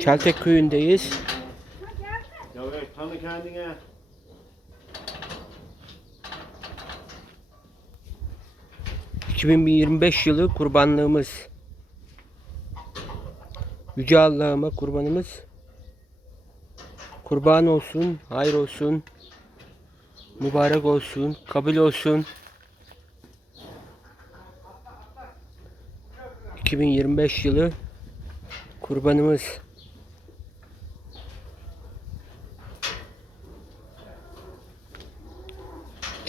Keltek köyündeyiz. Tanı kendine. ...2025 yılı kurbanlığımız. Yüce Allah'ıma kurbanımız. Kurban olsun, hayır olsun. Mübarek olsun, kabul olsun. 2025 yılı kurbanımız.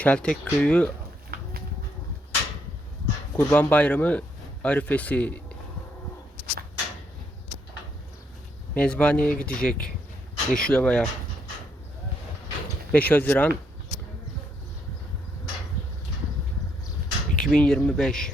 Keltek köyü Kurban Bayramı arifesi mezbaneye gidecek Yeşilova'ya. 5 Haziran 2025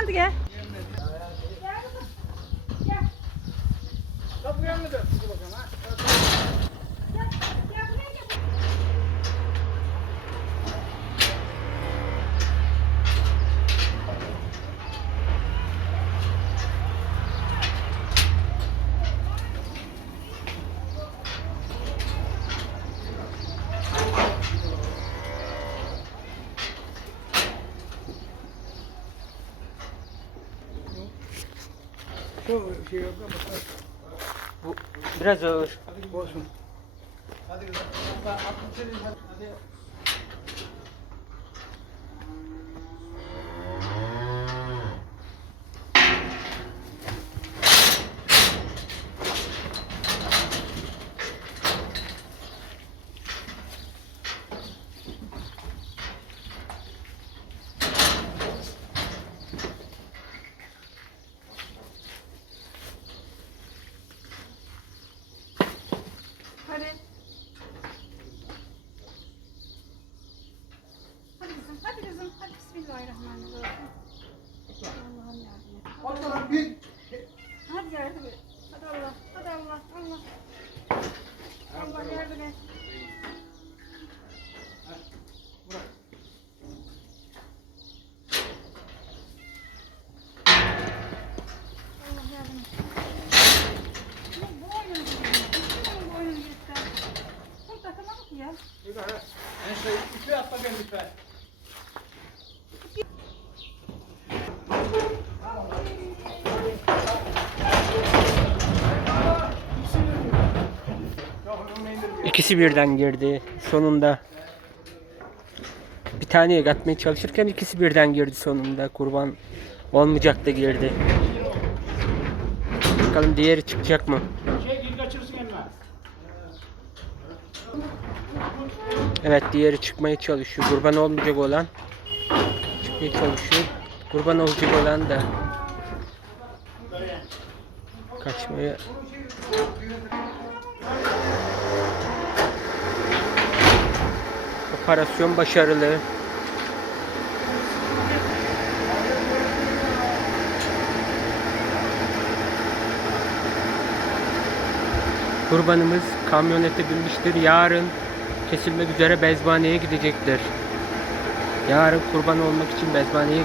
Murat sen de gel. Bu biraz ağır. Hadi. Hadi kızım, hadi kızım, hadi Bismillahirrahmanirrahim. Allah'ım yardım et. Hadi yardım et. Hadi Allah, hadi Allah, Allah. Allah yardım et. Allah yardım et. Bu boynunu gidiyor. Bu boynunu gidiyor. Bu İkisi birden girdi sonunda. Bir taneye katmaya çalışırken ikisi birden girdi sonunda. Kurban olmayacak da girdi. Bakalım diğeri çıkacak mı? Evet diğeri çıkmaya çalışıyor. Kurban olmayacak olan çıkmaya çalışıyor. Kurban olacak olan da kaçmaya Operasyon başarılı. Kurbanımız kamyonete binmiştir. Yarın kesilmek üzere Bezbane'ye gidecektir. Yarın kurban olmak için Bezbane'ye